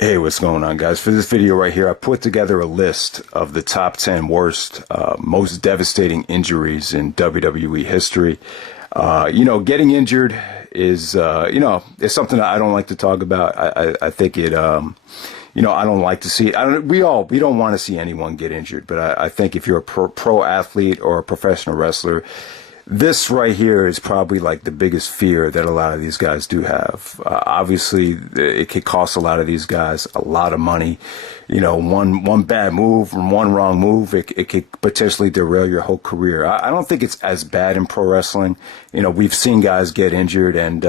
Hey, what's going on, guys? For this video right here, I put together a list of the top 10 worst, most devastating injuries in WWE history. Getting injured is, it's something that I don't like to talk about. I think it, I don't like to see. We don't want to see anyone get injured, but I think if you're a pro athlete or a professional wrestler, this right here is probably like the biggest fear that a lot of these guys do have. Obviously, it could cost a lot of these guys a lot of money. One bad move, one wrong move, it could potentially derail your whole career. I don't think it's as bad in pro wrestling. We've seen guys get injured and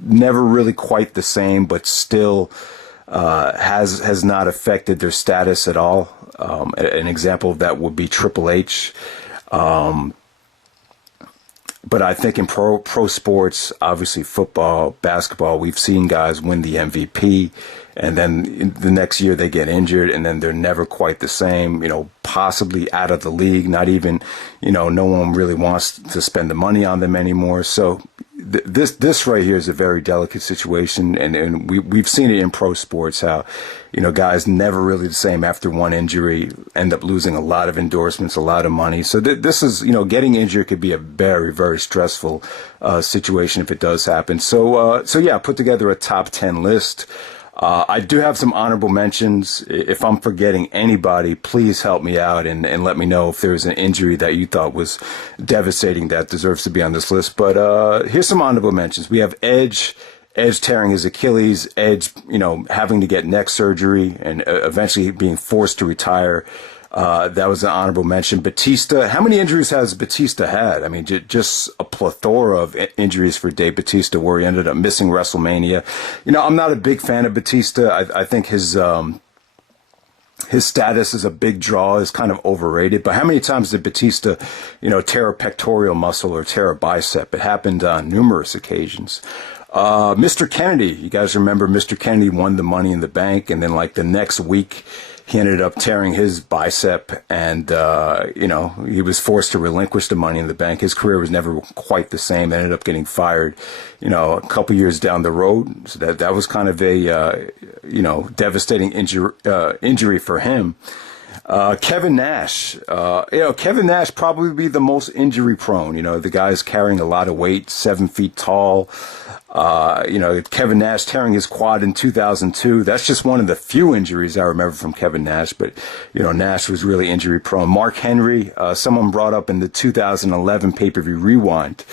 never really quite the same, but still has not affected their status at all. An example of that would be Triple H. But I think in pro sports, obviously football, basketball, we've seen guys win the MVP, and then the next year they get injured, and then they're never quite the same, possibly out of the league, not even, no one really wants to spend the money on them anymore. So this right here is a very delicate situation, and we've seen it in pro sports how, guys never really the same after one injury, end up losing a lot of endorsements, a lot of money. So this is, getting injured could be a very, very stressful situation if it does happen. So yeah, I put together a top 10 list. I do have some honorable mentions. If I'm forgetting anybody, please help me out and let me know if there's an injury that you thought was devastating that deserves to be on this list. But here's some honorable mentions. We have Edge tearing his Achilles, Edge, having to get neck surgery and eventually being forced to retire. That was an honorable mention. Batista, how many injuries has Batista had? I mean, just a plethora of injuries for Dave Batista, where he ended up missing WrestleMania. I'm not a big fan of Batista. I think his status as a big draw is kind of overrated. But how many times did Batista, tear a pectoral muscle or tear a bicep? It happened on numerous occasions. Mr. Kennedy, you guys remember Mr. Kennedy won the Money in the Bank, and then like the next week, he ended up tearing his bicep, and, he was forced to relinquish the Money in the Bank. His career was never quite the same. Ended up getting fired, a couple years down the road. So that was kind of a, devastating injury for him. Kevin Nash, Kevin Nash probably be the most injury prone. The guy's carrying a lot of weight, 7 feet tall. Kevin Nash tearing his quad in 2002. That's just one of the few injuries I remember from Kevin Nash, but, Nash was really injury prone. Mark Henry, someone brought up in the 2011 pay-per-view Rewind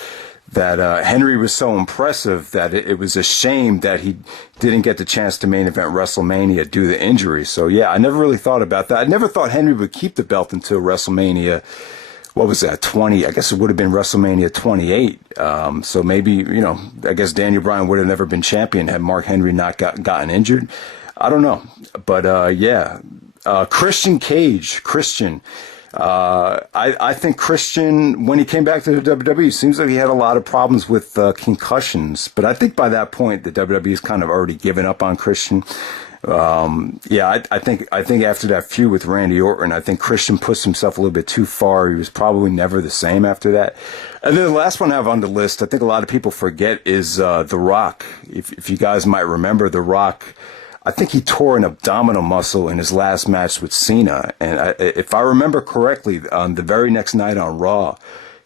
that Henry was so impressive that it was a shame that he didn't get the chance to main event WrestleMania due to injury. So, yeah, I never really thought about that. I never thought Henry would keep the belt until WrestleMania. What was that, 20? I guess it would have been WrestleMania 28. So maybe, I guess Daniel Bryan would have never been champion had Mark Henry not gotten injured. I don't know. But, yeah. Christian Cage. I think Christian, when he came back to the WWE, seems like he had a lot of problems with concussions. But I think by that point, the WWE's kind of already given up on Christian. I think after that feud with Randy Orton, I think Christian pushed himself a little bit too far. He was probably never the same after that. And then the last one I have on the list, I think a lot of people forget, is The Rock. If you guys might remember, The Rock, I think he tore an abdominal muscle in his last match with Cena. And if I remember correctly, on the very next night on Raw,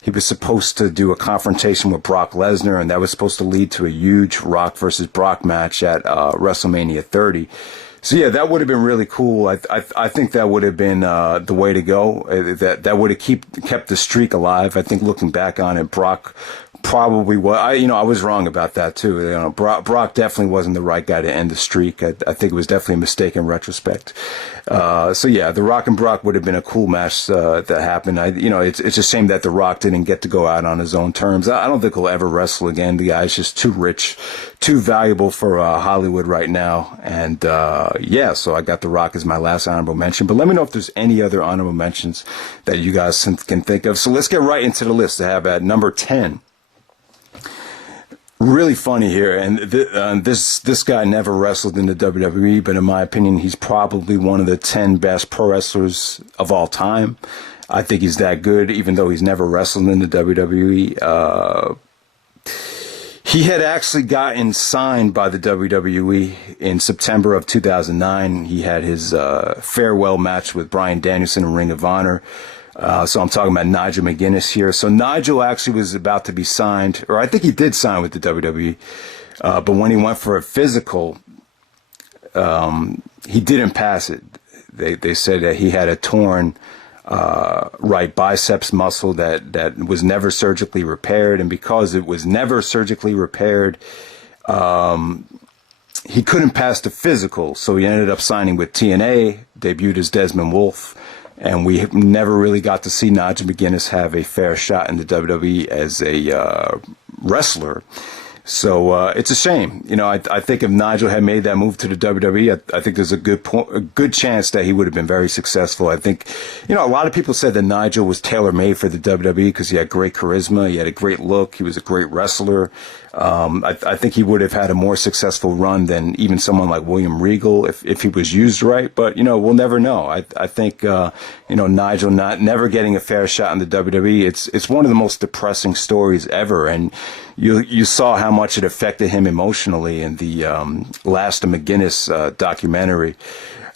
he was supposed to do a confrontation with Brock Lesnar, and that was supposed to lead to a huge Rock versus Brock match at WrestleMania 30. So yeah, that would have been really cool. I think that would have been the way to go. That would have kept the streak alive. I think looking back on it, Brock probably was. I was wrong about that too. Brock definitely wasn't the right guy to end the streak. I think it was definitely a mistake in retrospect. So yeah, The Rock and Brock would have been a cool match that happened. It's a shame that The Rock didn't get to go out on his own terms. I don't think he'll ever wrestle again. The guy's just too rich, too valuable for Hollywood right now. And yeah, so I got The Rock as my last honorable mention. But let me know if there's any other honorable mentions that you guys can think of. So let's get right into the list. I have at number 10. Really funny here, and this guy never wrestled in the WWE, but in my opinion, he's probably one of the 10 best pro wrestlers of all time. I think he's that good, even though he's never wrestled in the WWE. He had actually gotten signed by the WWE in September of 2009. He had his farewell match with Bryan Danielson in Ring of Honor. So I'm talking about Nigel McGuinness here. So Nigel actually was about to be signed, or I think he did sign with the WWE. But when he went for a physical, he didn't pass it. They said that he had a torn right biceps muscle that was never surgically repaired, and because it was never surgically repaired, he couldn't pass the physical. So he ended up signing with TNA, debuted as Desmond Wolfe, and we never really got to see Nigel McGuinness have a fair shot in the WWE as a wrestler. So it's a shame. I think if Nigel had made that move to the WWE, I think there's a good chance that he would have been very successful. I think, a lot of people said that Nigel was tailor-made for the WWE because he had great charisma, he had a great look, he was a great wrestler. I think he would have had a more successful run than even someone like William Regal if he was used right. But, we'll never know. I think, Nigel never getting a fair shot in the WWE, it's one of the most depressing stories ever. And you saw how much it affected him emotionally in the Last of McGuinness documentary.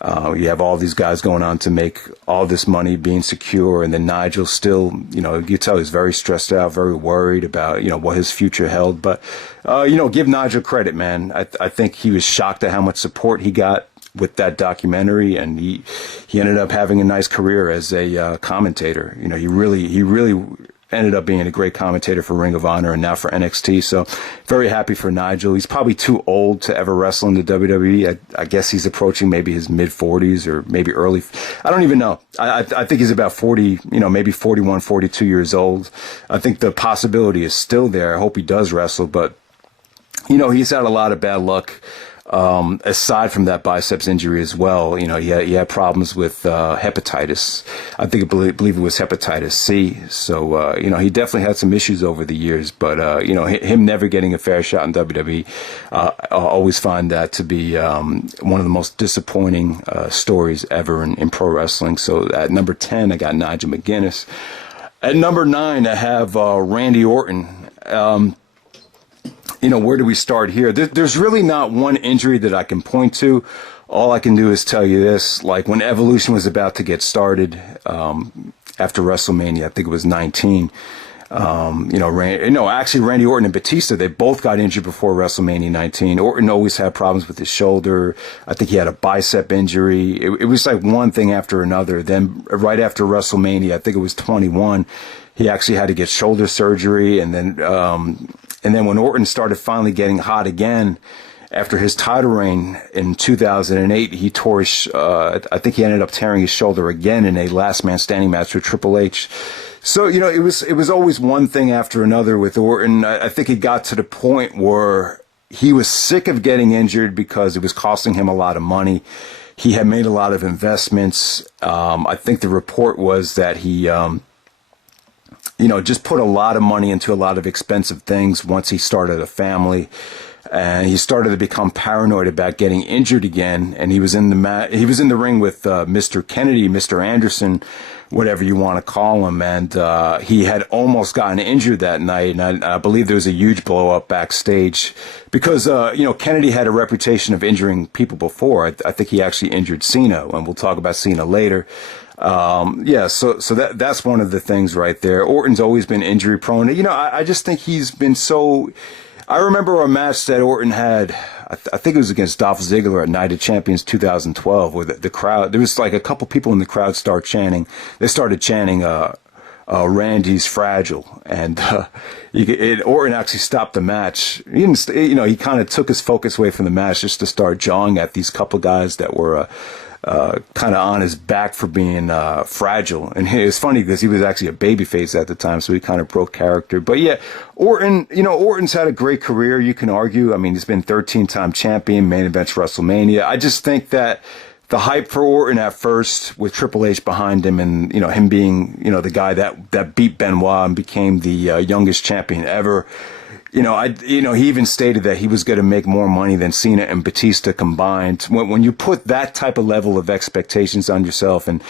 You have all these guys going on to make all this money, being secure, and then Nigel still, you tell he's very stressed out, very worried about, what his future held. But, give Nigel credit, man. I think he was shocked at how much support he got with that documentary, and he ended up having a nice career as a commentator. He really ended up being a great commentator for Ring of Honor and now for NXT. So very happy for Nigel. He's probably too old to ever wrestle in the WWE. I guess he's approaching maybe his mid-40s or maybe early. I don't even know. I think he's about 40, maybe 41, 42 years old. I think the possibility is still there. I hope he does wrestle, but, he's had a lot of bad luck. Aside from that biceps injury as well, he had problems with hepatitis. I believe it was hepatitis C. So, he definitely had some issues over the years. But, him never getting a fair shot in WWE, I always find that to be one of the most disappointing stories ever in pro wrestling. So at number 10, I got Nigel McGuinness. At number 9, I have Randy Orton. Where do we start here? There's really not one injury that I can point to. All I can do is tell you this, like when Evolution was about to get started, after WrestleMania, I think it was 19, actually Randy Orton and Batista, they both got injured before WrestleMania 19. Orton always had problems with his shoulder. I think he had a bicep injury. It was like one thing after another. Then right after WrestleMania, I think it was 21, he actually had to get shoulder surgery, and then when Orton started finally getting hot again after his title reign in 2008, he tore I think he ended up tearing his shoulder again in a last man standing match with Triple H. So, it was always one thing after another with Orton. I think it got to the point where he was sick of getting injured because it was costing him a lot of money. He had made a lot of investments. I think the report was that he, just put a lot of money into a lot of expensive things once he started a family, and he started to become paranoid about getting injured again. And he was in the ring with Mr. Kennedy, Mr. Anderson, whatever you want to call him, and he had almost gotten injured that night. And I believe there was a huge blow up backstage because Kennedy had a reputation of injuring people before. I think he actually injured Cena, and we'll talk about Cena later. So that's one of the things right there. Orton's always been injury prone. I just think he's been so. I remember a match that Orton had. I think it was against Dolph Ziggler at Night of Champions 2012, where the crowd. There was like a couple people in the crowd They started chanting, Randy's fragile, and Orton actually stopped the match. He kind of took his focus away from the match just to start jawing at these couple guys that were. Kind of on his back for being fragile. And it's funny because he was actually a babyface at the time, so he kind of broke character. But yeah, Orton's had a great career, you can argue. I mean, he's been 13-time champion, main events WrestleMania. I just think that the hype for Orton at first, with Triple H behind him, and him being the guy that beat Benoit and became the youngest champion ever. He even stated that he was going to make more money than Cena and Batista combined. When you put that type of level of expectations on yourself, and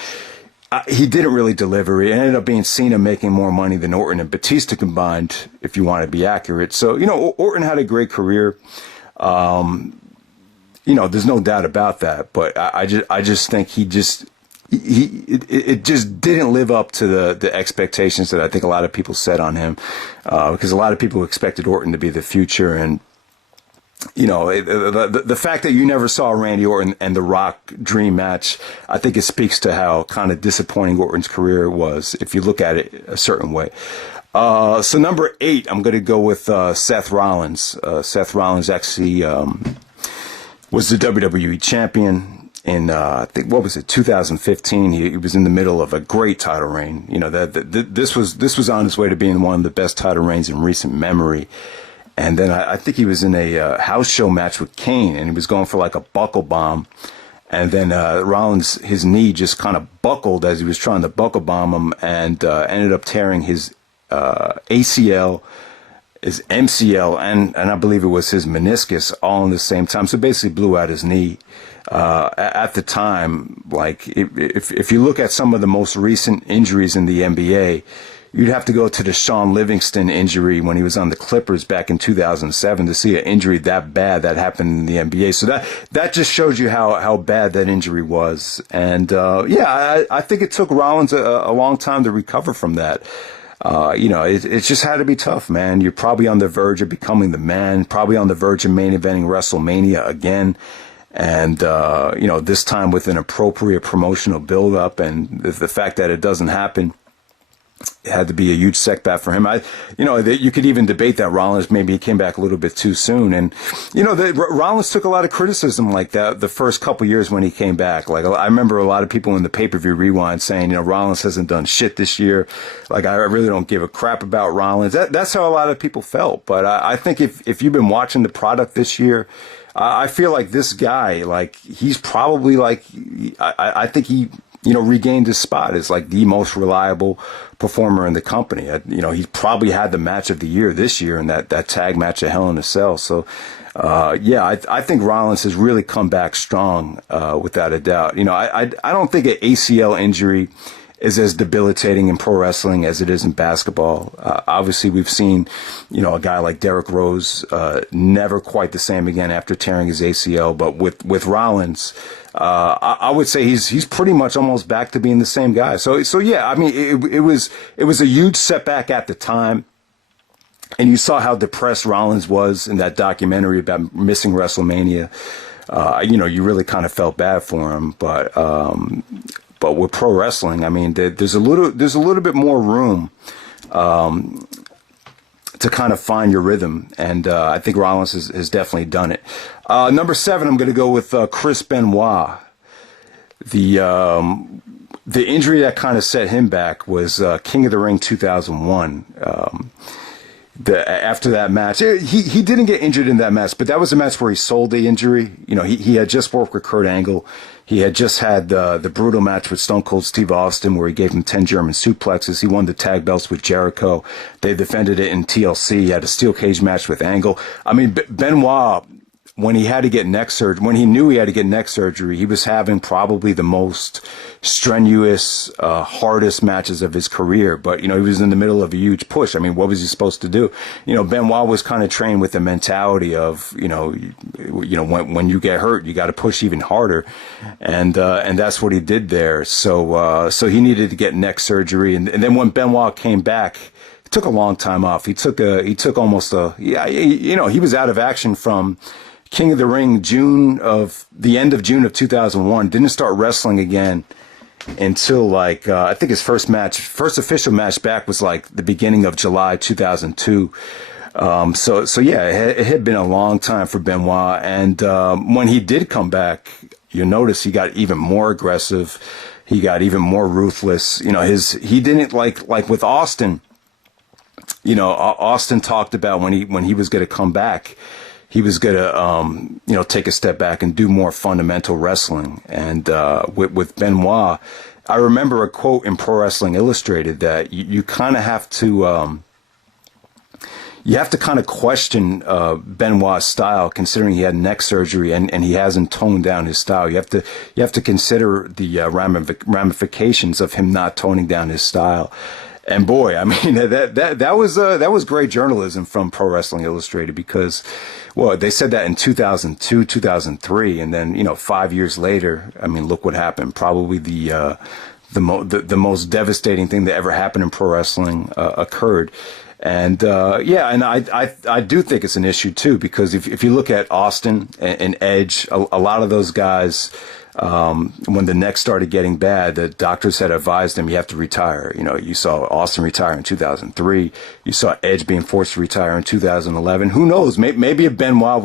he didn't really deliver. It ended up being Cena making more money than Orton and Batista combined, if you want to be accurate. So, Orton had a great career. There's no doubt about that. But I just think it just didn't live up to the expectations that I think a lot of people set on him, because a lot of people expected Orton to be the future. And the fact that you never saw Randy Orton and The Rock dream match, I think it speaks to how kind of disappointing Orton's career was, if you look at it a certain way. So number 8, I'm going to go with Seth Rollins. Seth Rollins actually was the WWE champion in, I think, 2015. He was in the middle of a great title reign. This was on his way to being one of the best title reigns in recent memory. And then I think he was in a house show match with Kane, and he was going for like a buckle bomb. And then Rollins, his knee just kind of buckled as he was trying to buckle bomb him, and ended up tearing his ACL, his MCL, and I believe it was his meniscus all in the same time. So basically blew out his knee. At the time, like if you look at some of the most recent injuries in the NBA, you'd have to go to the Shawn Livingston injury when he was on the Clippers back in 2007 to see an injury that bad that happened in the NBA. So that just shows you how bad that injury was. And I think it took Rollins a long time to recover from that. It just had to be tough, man. You're probably on the verge of becoming the man, probably on the verge of main eventing WrestleMania again. And, this time with an appropriate promotional build-up, and the fact that it doesn't happen, it had to be a huge setback for him. You could even debate that Rollins maybe he came back a little bit too soon. And, Rollins took a lot of criticism like that the first couple years when he came back. Like, I remember a lot of people in the pay-per-view rewind saying, Rollins hasn't done shit this year. Like, I really don't give a crap about Rollins. That's how a lot of people felt. But I think if you've been watching the product this year, I feel like this guy, like, he's probably like, I think he, regained his spot as like the most reliable performer in the company. He probably had the match of the year this year in that tag match at Hell in a Cell. So, I think Rollins has really come back strong, without a doubt. I don't think an ACL injury is as debilitating in pro wrestling as it is in basketball. Obviously, we've seen, a guy like Derrick Rose never quite the same again after tearing his ACL. But with Rollins, I would say he's pretty much almost back to being the same guy. So yeah, I mean, it was a huge setback at the time. And you saw how depressed Rollins was in that documentary about missing WrestleMania. You really kind of felt bad for him, but with pro wrestling, I mean, there's a little bit more room to kind of find your rhythm, and I think Rollins has definitely done it. Number 7, I'm going to go with Chris Benoit. The injury that kind of set him back was King of the Ring 2001. After that match, he didn't get injured in that match, but that was a match where he sold the injury. He had just worked with Kurt Angle. He had just had the brutal match with Stone Cold Steve Austin where he gave him 10 German suplexes. He won the tag belts with Jericho. They defended it in TLC. He had a steel cage match with Angle. I mean, Benoit, when he had to get neck surgery, when he knew he had to get neck surgery, he was having probably the most strenuous, hardest matches of his career. But, he was in the middle of a huge push. I mean, what was he supposed to do? Benoit was kind of trained with the mentality of, when you get hurt, you got to push even harder. And that's what he did there. So he needed to get neck surgery. And then when Benoit came back, it took a long time off. He took almost he was out of action from King of the Ring the end of June of 2001. Didn't start wrestling again until I think his first official match back was like the beginning of July 2002. So yeah, it had been a long time for Benoit. And when he did come back, you notice he got even more aggressive. He got even more ruthless. He didn't like with Austin. Austin talked about when he was going to come back, he was going to, take a step back and do more fundamental wrestling. And with Benoit, I remember a quote in Pro Wrestling Illustrated that you kind of have to, you have to kind of question Benoit's style, considering he had neck surgery and he hasn't toned down his style. You have to consider the ramifications of him not toning down his style. And boy, I mean, that was great journalism from Pro Wrestling Illustrated, because, well, they said that in 2002, 2003, and then 5 years later, I mean, look what happened. Probably the most devastating thing that ever happened in pro wrestling occurred. And and I do think it's an issue too, because if you look at Austin and Edge, a lot of those guys, when the neck started getting bad, the doctors had advised them, you have to retire. You saw Austin retire in 2003. You saw Edge being forced to retire in 2011. Who knows? Maybe if Benoit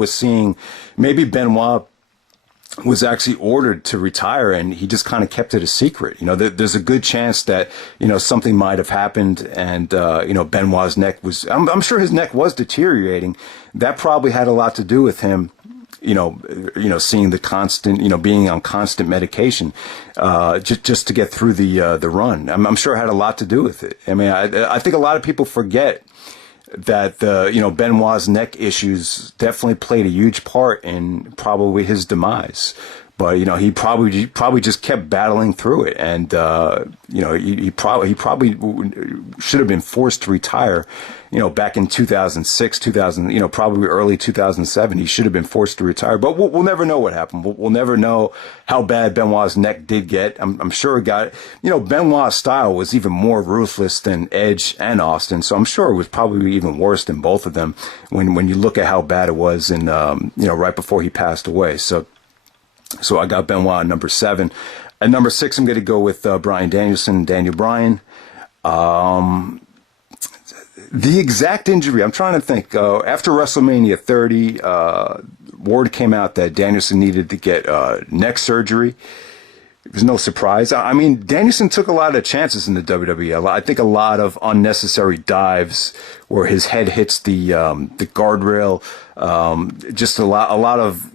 was actually ordered to retire and he just kind of kept it a secret. There's a good chance that, something might have happened, and, Benoit's neck was, I'm sure his neck was deteriorating. That probably had a lot to do with him, seeing the constant, being on constant medication, just to get through the run. I'm sure it had a lot to do with it. I mean, I think a lot of people forget that Benoit's neck issues definitely played a huge part in probably his demise. But he probably just kept battling through it, and he probably should have been forced to retire. Back in 2006, probably early 2007, he should have been forced to retire. But we'll never know what happened. We'll never know how bad Benoit's neck did get. I'm sure it got. Benoit's style was even more ruthless than Edge and Austin, so I'm sure it was probably even worse than both of them when you look at how bad it was in right before he passed away. So I got Benoit at number 7. At number 6, I'm going to go with Bryan Danielson, Daniel Bryan. The exact injury, I'm trying to think. After WrestleMania 30, word came out that Danielson needed to get neck surgery. It was no surprise. I mean, Danielson took a lot of chances in the WWE. I think a lot of unnecessary dives where his head hits the guardrail. Just a lot of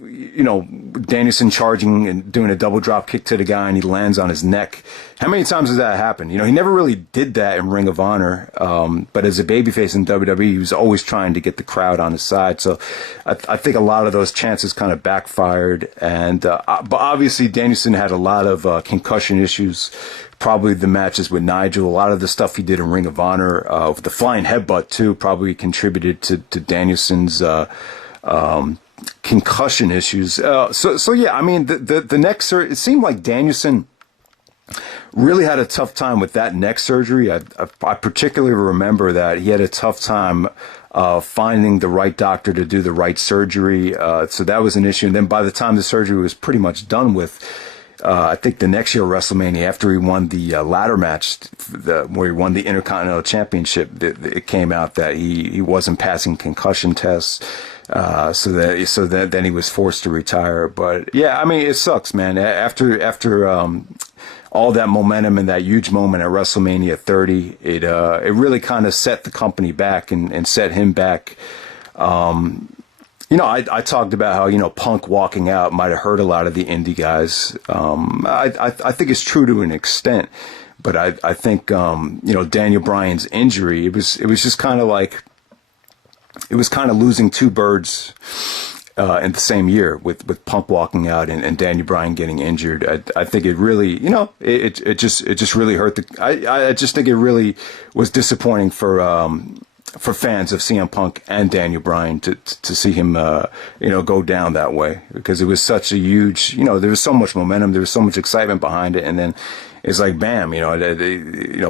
Danielson charging and doing a double drop kick to the guy, and he lands on his neck. How many times has that happened? He never really did that in Ring of Honor. But as a babyface in WWE, he was always trying to get the crowd on his side. So I think a lot of those chances kind of backfired. And but obviously Danielson had a lot of concussion issues. Probably the matches with Nigel, a lot of the stuff he did in Ring of Honor, with the flying headbutt too, probably contributed to Danielson's concussion issues. So yeah, I mean, the neck surgery, it seemed like Danielson really had a tough time with that neck surgery. I particularly remember that he had a tough time finding the right doctor to do the right surgery. So that was an issue. And then by the time the surgery was pretty much done with, I think the next year WrestleMania, after he won the ladder match, where he won the Intercontinental Championship, it came out that he wasn't passing concussion tests. So that then he was forced to retire. But yeah, I mean, it sucks, man. After all that momentum and that huge moment at WrestleMania 30, it really kind of set the company back and set him back. I talked about how, Punk walking out might have hurt a lot of the indie guys. I think it's true to an extent, but I think, Daniel Bryan's injury, it was just kind of like, it was kind of losing two birds in the same year with Punk walking out and Daniel Bryan getting injured. I think it really, it just really hurt I just think it really was disappointing for fans of CM Punk and Daniel Bryan to see him, go down that way, because it was such a huge, there was so much momentum, there was so much excitement behind it, and then it's like, bam,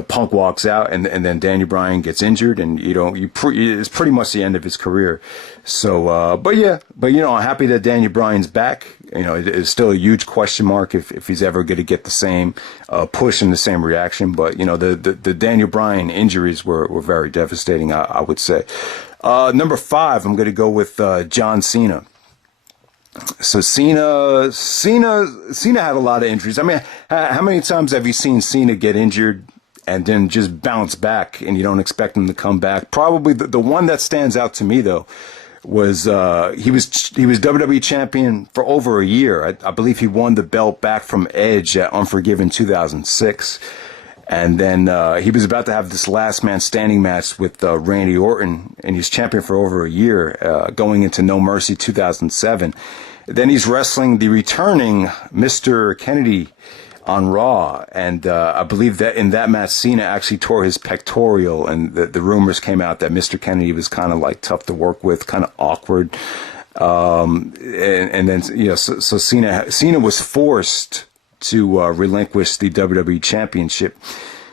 Punk walks out, and then Daniel Bryan gets injured, and it's pretty much the end of his career. So, but I'm happy that Daniel Bryan's back. It's still a huge question mark if he's ever going to get the same push and the same reaction. But the Daniel Bryan injuries were very devastating, I would say. Number 5, I'm going to go with John Cena. So Cena had a lot of injuries. I mean, how many times have you seen Cena get injured and then just bounce back, and you don't expect him to come back? Probably the one that stands out to me though was he was WWE champion for over a year. I believe he won the belt back from Edge at Unforgiven 2006. And then he was about to have this last man standing match with Randy Orton, and he's champion for over a year, going into No Mercy 2007. Then he's wrestling the returning Mr. Kennedy on Raw, and I believe that in that match, Cena actually tore his pectoral, and the rumors came out that Mr. Kennedy was kind of like tough to work with, kind of awkward. And then, so Cena was forced to relinquish the WWE Championship,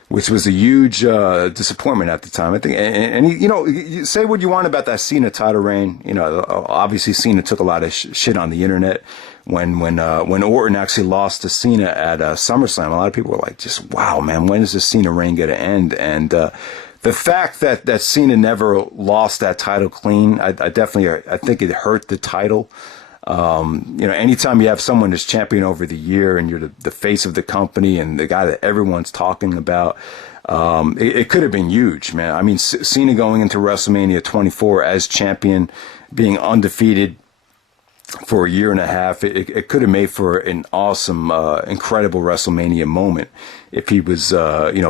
which was a huge disappointment at the time. I think, and he, you say what you want about that Cena title reign. Obviously Cena took a lot of shit on the internet when Orton actually lost to Cena at SummerSlam. A lot of people were like, just wow, man, when is this Cena reign going to end? And the fact that Cena never lost that title clean, I think it hurt the title. Anytime you have someone that's champion over the year and you're the face of the company and the guy that everyone's talking about, it could have been huge, man. I mean, Cena going into WrestleMania 24 as champion, being undefeated for a year and a half, it could have made for an awesome, incredible WrestleMania moment if he was,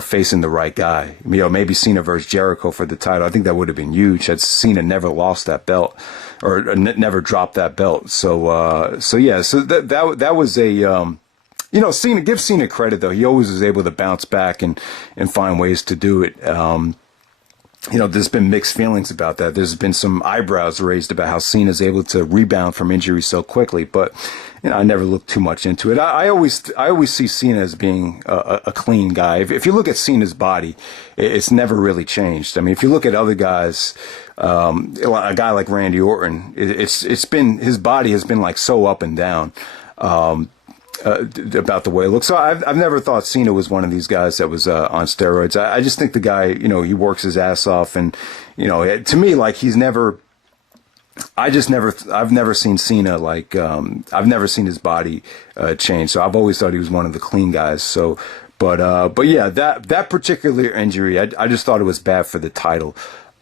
facing the right guy. Maybe Cena versus Jericho for the title. I think that would have been huge had Cena never lost that belt or never dropped that belt. So that was a, Cena, give Cena credit though. He always was able to bounce back and find ways to do it. There's been mixed feelings about that. There's been some eyebrows raised about how Cena's able to rebound from injury so quickly, but I never looked too much into it. I always see Cena as being a clean guy. If you look at Cena's body, it's never really changed. I mean, if you look at other guys, a guy like Randy Orton, it's been, his body has been like so up and down. About the way it looks. So I've never thought Cena was one of these guys that was on steroids. I just think the guy, he works his ass off, and to me, like I've never seen Cena like I've never seen his body change. So I've always thought he was one of the clean guys. So, but yeah, that particular injury, I just thought it was bad for the title.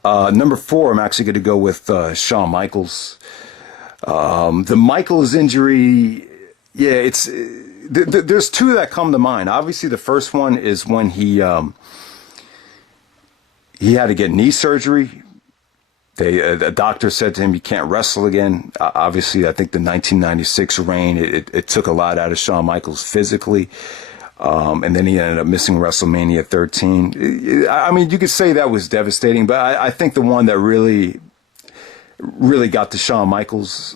Number 4, I'm actually going to go with Shawn Michaels. The Michaels injury. Yeah, there's 2 that come to mind. Obviously, the first one is when he had to get knee surgery. A doctor said to him, "You can't wrestle again." Obviously, I think the 1996 reign it took a lot out of Shawn Michaels physically, and then he ended up missing WrestleMania 13. I mean, you could say that was devastating, but I think the one that really got to Shawn Michaels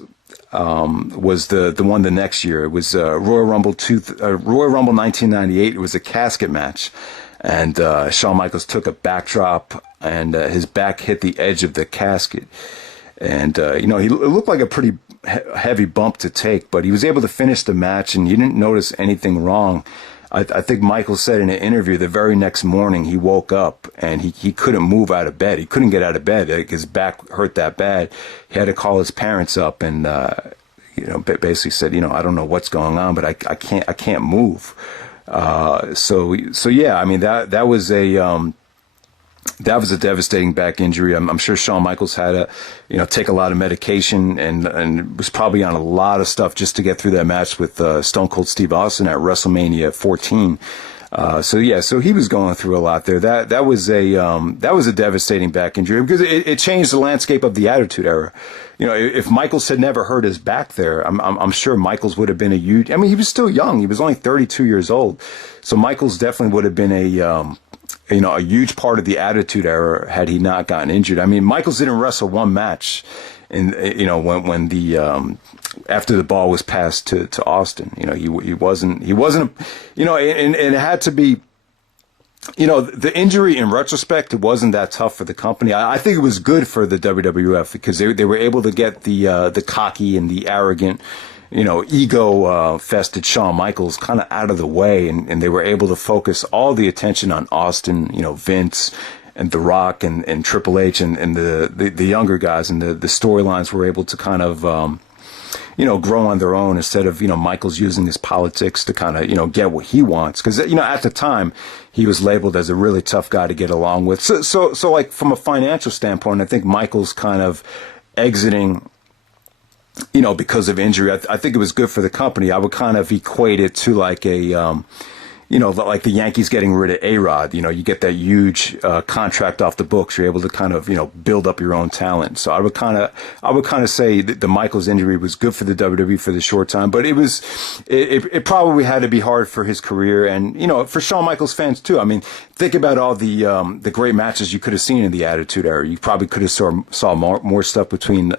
was the one the next year. It was Royal Rumble 1998. It was a casket match, and Shawn Michaels took a backdrop, and his back hit the edge of the casket, and it looked like a pretty heavy bump to take, but he was able to finish the match, and you didn't notice anything wrong. I think Michael said in an interview the very next morning he woke up and he couldn't move out of bed. He couldn't get out of bed. His back hurt that bad. He had to call his parents up and basically said, I don't know what's going on, but I can't move. So yeah, I mean that was a devastating back injury. I'm sure Shawn Michaels had to, take a lot of medication and was probably on a lot of stuff just to get through that match with Stone Cold Steve Austin at WrestleMania 14. So he was going through a lot there. That was a devastating back injury because it changed the landscape of the Attitude Era. If Michaels had never hurt his back there, I'm sure Michaels would have been a huge. I mean, he was still young. He was only 32 years old, so Michaels definitely would have been a huge part of the Attitude Era had he not gotten injured. I mean, Michaels didn't wrestle one match, when the after the ball was passed to Austin. He wasn't, and it had to be. The injury in retrospect, it wasn't that tough for the company. I think it was good for the WWF because they were able to get the cocky and the arrogant, ego fested Shawn Michaels kind of out of the way, and they were able to focus all the attention on Austin, Vince and The Rock and Triple H and the younger guys, and the storylines were able to kind of grow on their own instead of, Michaels using his politics to kind of, get what he wants. Because, at the time, he was labeled as a really tough guy to get along with. So like, from a financial standpoint, I think Michaels kind of exiting, because of injury, I think it was good for the company. I would kind of equate it to like a like the Yankees getting rid of A-Rod, you get that huge contract off the books. You're able to kind of, build up your own talent. So I would kind of say that the Michaels injury was good for the WWE for the short time, but it probably had to be hard for his career and, for Shawn Michaels fans too. I mean, think about all the great matches you could have seen in the Attitude Era. You probably could have saw more stuff between,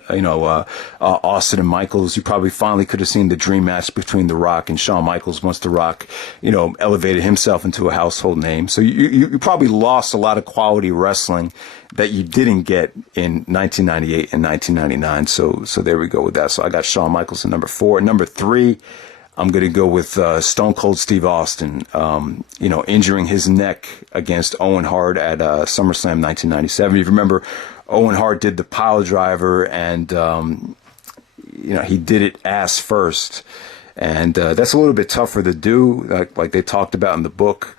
Austin and Michaels. You probably finally could have seen the dream match between The Rock and Shawn Michaels once The Rock, elevated himself into a household name. So you probably lost a lot of quality wrestling that you didn't get in 1998 and 1999. So there we go with that. So I got Shawn Michaels at number 4. At number 3, I'm going to go with Stone Cold Steve Austin, injuring his neck against Owen Hart at SummerSlam 1997. If you remember, Owen Hart did the pile driver and, he did it ass first. And that's a little bit tougher to do, like they talked about in the book.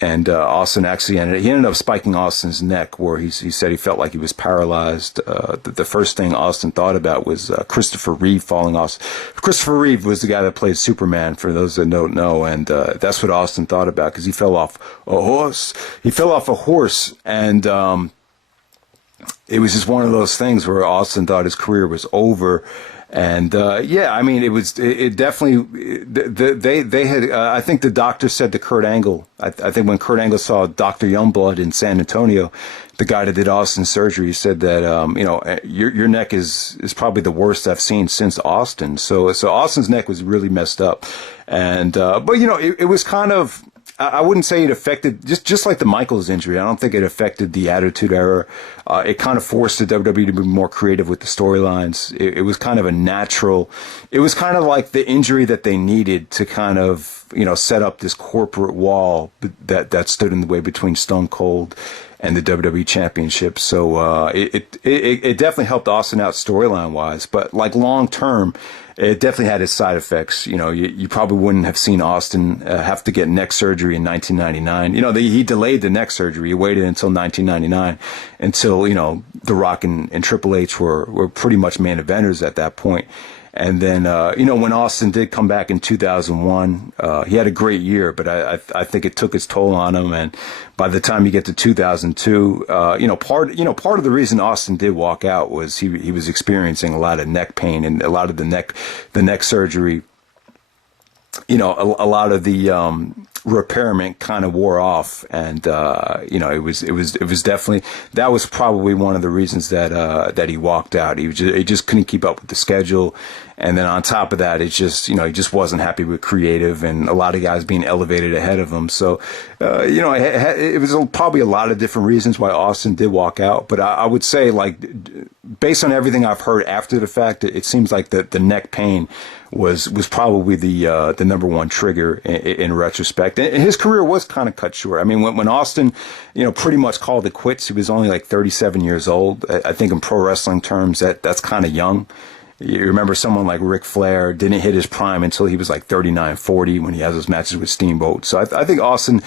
And Austin actually ended up spiking Austin's neck, where he said he felt like he was paralyzed. The first thing Austin thought about was Christopher Reeve falling off. Christopher Reeve was the guy that played Superman, for those that don't know, and that's what Austin thought about, because he fell off a horse. He fell off a horse, and it was just one of those things where Austin thought his career was over. And, it definitely, they had, I think the doctor said to Kurt Angle, I think when Kurt Angle saw Dr. Youngblood in San Antonio, the guy that did Austin's surgery, said that, your neck is probably the worst I've seen since Austin. So Austin's neck was really messed up. And, it was kind of, I wouldn't say it affected, just like the Michaels injury. I don't think it affected the Attitude Era. It kind of forced the WWE to be more creative with the storylines. It was kind of a natural, it was kind of like the injury that they needed to kind of, set up this corporate wall that stood in the way between Stone Cold and the WWE Championship. So it definitely helped Austin out storyline wise, but like long term, it definitely had its side effects. You probably wouldn't have seen Austin have to get neck surgery in 1999. He delayed the neck surgery. He waited until 1999 until, The Rock and Triple H were pretty much main eventers at that point. And then, when Austin did come back in 2001, he had a great year, but I think it took its toll on him. And by the time you get to 2002, part of the reason Austin did walk out was he was experiencing a lot of neck pain and a lot of the neck surgery. A lot of the repairment kind of wore off, and it was definitely, that was probably one of the reasons that he walked out. He just couldn't keep up with the schedule, and then on top of that, it's just he just wasn't happy with creative and a lot of guys being elevated ahead of him. So it was probably a lot of different reasons why Austin did walk out, but I would say, like, based on everything I've heard after the fact, it seems like the neck pain was probably the number one trigger in retrospect. And his career was kind of cut short. I mean, when Austin, pretty much called it quits, he was only like 37 years old. I think in pro wrestling terms, that's kind of young. You remember someone like Ric Flair didn't hit his prime until he was like 39, 40 when he has his matches with Steamboat. So I think Austin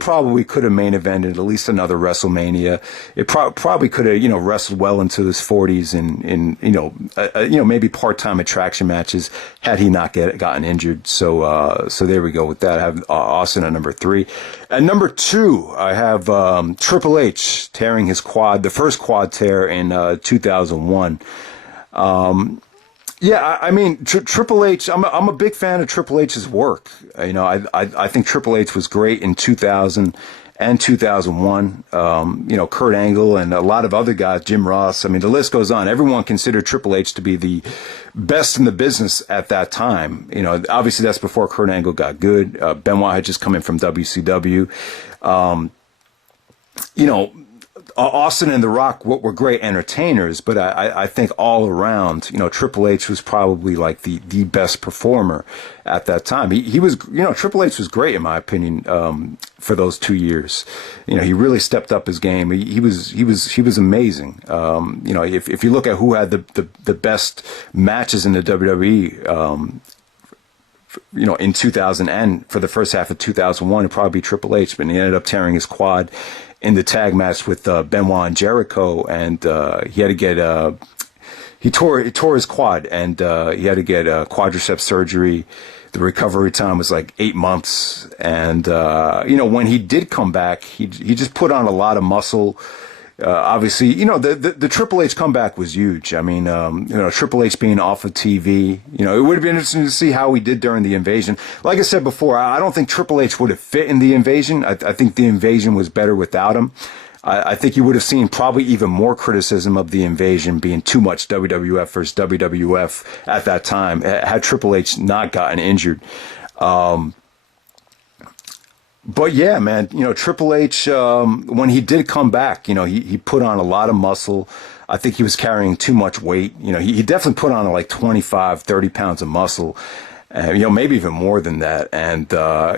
probably could have main evented at least another WrestleMania. It probably could have, wrestled well into his 40s in maybe part-time attraction matches had he not gotten injured. So there we go with that. I have Austin at number 3. At number 2, I have Triple H tearing his quad, the first quad tear in 2001. Triple H, I'm a big fan of Triple H's work. I think Triple H was great in 2000 and 2001. Kurt Angle and a lot of other guys, Jim Ross. I mean, the list goes on. Everyone considered Triple H to be the best in the business at that time. Obviously that's before Kurt Angle got good. Benoit had just come in from WCW. Austin and The Rock were great entertainers, but I think all around, Triple H was probably like the best performer at that time. He was, Triple H was great in my opinion, for those 2 years. He really stepped up his game. He was amazing. If you look at who had the best matches in the WWE, in 2000 and for the first half of 2001, it'd probably be Triple H, but he ended up tearing his quad in the tag match with Benoit and Jericho, and he had to get he tore his quad, and he had to get quadriceps surgery. The recovery time was like 8 months, and when he did come back, he just put on a lot of muscle. Obviously, the Triple H comeback was huge. I mean, Triple H being off of TV, it would have been interesting to see how he did during the invasion. Like I said before, I don't think Triple H would have fit in the invasion. I think the invasion was better without him. I think you would have seen probably even more criticism of the invasion being too much WWF versus WWF at that time, had Triple H not gotten injured. But yeah, man, Triple H, when he did come back, he put on a lot of muscle. I think he was carrying too much weight. He definitely put on like 25, 30 pounds of muscle, maybe even more than that. And,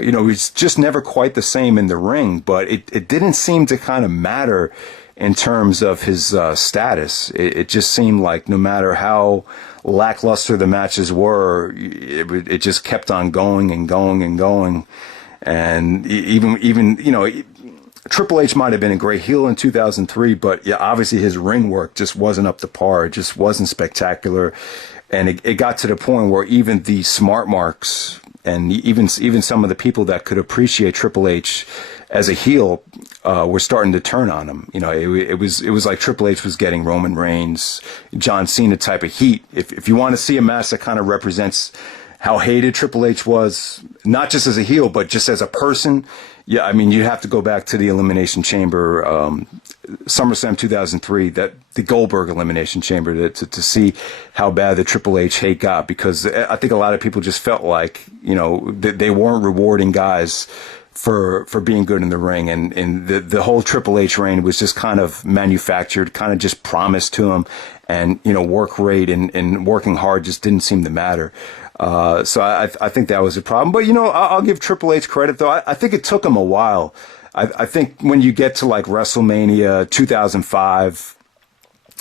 he was just never quite the same in the ring, but it didn't seem to kind of matter in terms of his status. It just seemed like no matter how lackluster the matches were, it just kept on going and going and going. And even Triple H might have been a great heel in 2003, but yeah, obviously his ring work just wasn't up to par. It just wasn't spectacular. And it got to the point where even the smart marks and even some of the people that could appreciate Triple H as a heel were starting to turn on him. It was like Triple H was getting Roman Reigns, John Cena type of heat. If you want to see a match that kind of represents how hated Triple H was, not just as a heel, but just as a person. Yeah, I mean, you have to go back to the Elimination Chamber, SummerSlam 2003, the Goldberg Elimination Chamber, to see how bad the Triple H hate got, because I think a lot of people just felt like, they weren't rewarding guys for being good in the ring, and the whole Triple H reign was just kind of manufactured, kind of just promised to him, and work rate and working hard just didn't seem to matter. So I think that was a problem. But, I'll give Triple H credit, though. I think it took him a while. I think when you get to like WrestleMania 2005,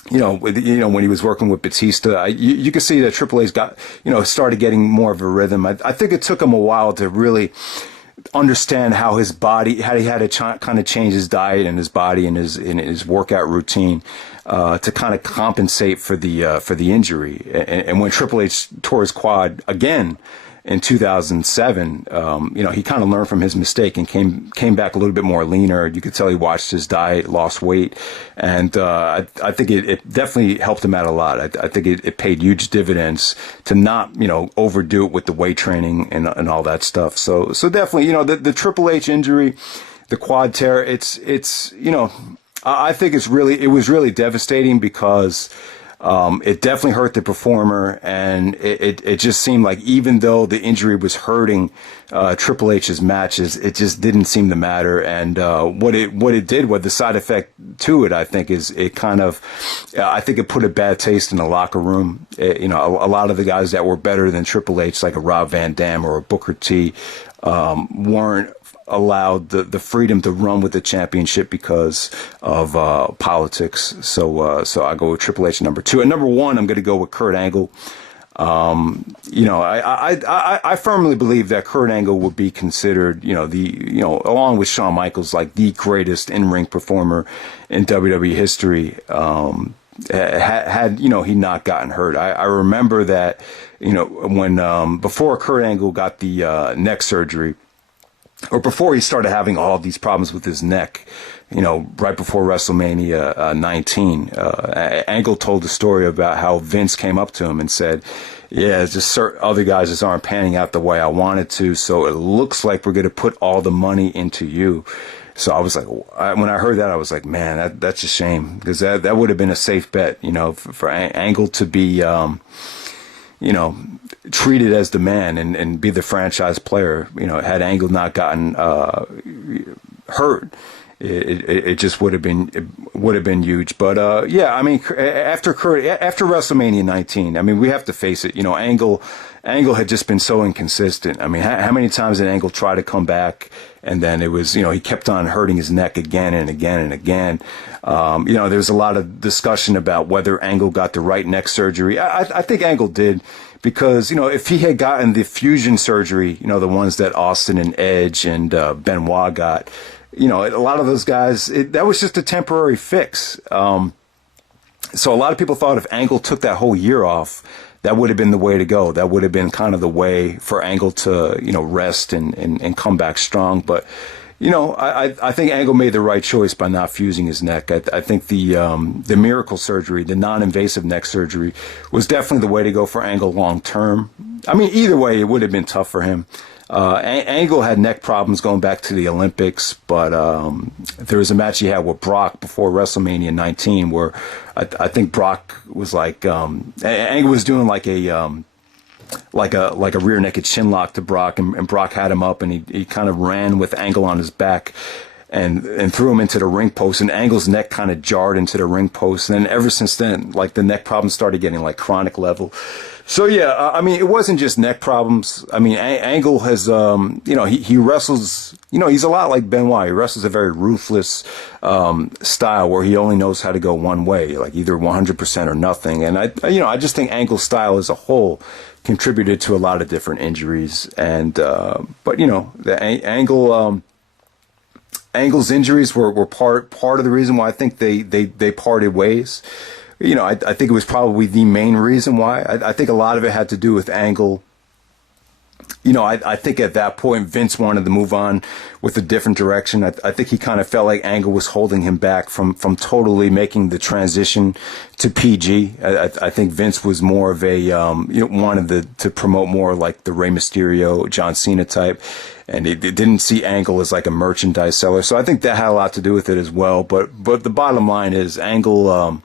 when he was working with Batista, you could see that Triple H got, started getting more of a rhythm. I think it took him a while to really understand how his body, how he had to kind of change his diet and his body and his workout routine to kind of compensate for the injury. And when Triple H tore his quad again in 2007, he kind of learned from his mistake and came back a little bit more leaner. You could tell he watched his diet, lost weight, and I think it definitely helped him out a lot. I think it paid huge dividends to not overdo it with the weight training and all that stuff. So definitely the Triple H injury, the quad tear, it's I think it was really devastating because it definitely hurt the performer, and it just seemed like even though the injury was hurting Triple H's matches, it just didn't seem to matter. And what it did, what the side effect to it, I think, is it kind of, I think it put a bad taste in the locker room. A lot of the guys that were better than Triple H, like a Rob Van Dam or a Booker T, weren't allowed the freedom to run with the championship because of politics. So I go with Triple H number 2. And number 1, I'm going to go with Kurt Angle. I firmly believe that Kurt Angle would be considered, along with Shawn Michaels, like the greatest in-ring performer in WWE history. Had he not gotten hurt. I remember that, when before Kurt Angle got the neck surgery, or before he started having all these problems with his neck, right before WrestleMania 19, Angle told the story about how Vince came up to him and said, yeah, just certain other guys just aren't panning out the way I wanted to, so it looks like we're going to put all the money into you. So I was like, when I heard that, I was like, man, that's a shame, because that would have been a safe bet, for Angle to be, treated as the man and be the franchise player. Had Angle not gotten hurt, it just would have been huge. But yeah, I mean, after WrestleMania 19, I mean, we have to face it. Angle had just been so inconsistent. I mean, how many times did Angle try to come back, and then it was, he kept on hurting his neck again and again and again. There's a lot of discussion about whether Angle got the right neck surgery. I think Angle did, because, if he had gotten the fusion surgery, the ones that Austin and Edge and Benoit got, a lot of those guys, that was just a temporary fix. So a lot of people thought if Angle took that whole year off, that would have been the way to go. That would have been kind of the way for Angle to, rest and come back strong. But, I think Angle made the right choice by not fusing his neck. I think the miracle surgery, the non-invasive neck surgery, was definitely the way to go for Angle long term. I mean, either way, it would have been tough for him. Angle had neck problems going back to the Olympics, but there was a match he had with Brock before WrestleMania 19 where I think Brock was like Angle was doing like a rear naked chin lock to Brock, and Brock had him up, and he kind of ran with Angle on his back and threw him into the ring post, and Angle's neck kind of jarred into the ring post. And then ever since then, like, the neck problems started getting like chronic level. So yeah, I mean, it wasn't just neck problems. I mean, Angle has, he wrestles, he's a lot like Benoit. He wrestles a very ruthless style where he only knows how to go one way, like either 100% or nothing. And I just think Angle's style as a whole contributed to a lot of different injuries. And but the Angle's injuries were part of the reason why I think they parted ways. I think it was probably the main reason why. I think a lot of it had to do with Angle. I think at that point Vince wanted to move on with a different direction. I think he kind of felt like Angle was holding him back from totally making the transition to PG. I think Vince was more of a wanted to promote more like the Rey Mysterio, John Cena type, and it didn't see Angle as like a merchandise seller. So I think that had a lot to do with it as well. But the bottom line is Angle.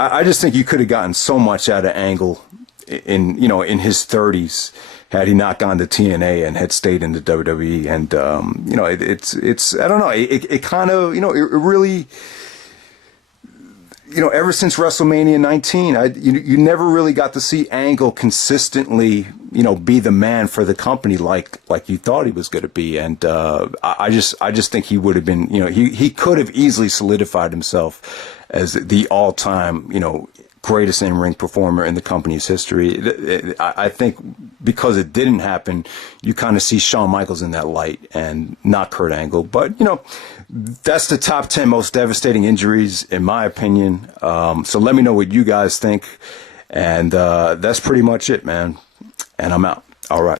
I just think you could have gotten so much out of Angle in his 30s had he not gone to TNA and had stayed in the WWE. And it's I don't know, it kind of it really ever since WrestleMania 19, you never really got to see Angle consistently be the man for the company like you thought he was going to be. And I just think he would have been, he could have easily solidified himself as the all-time, greatest in-ring performer in the company's history. I think because it didn't happen, you kind of see Shawn Michaels in that light and not Kurt Angle. But, that's the top 10 most devastating injuries, in my opinion. So let me know what you guys think. And that's pretty much it, man. And I'm out. All right.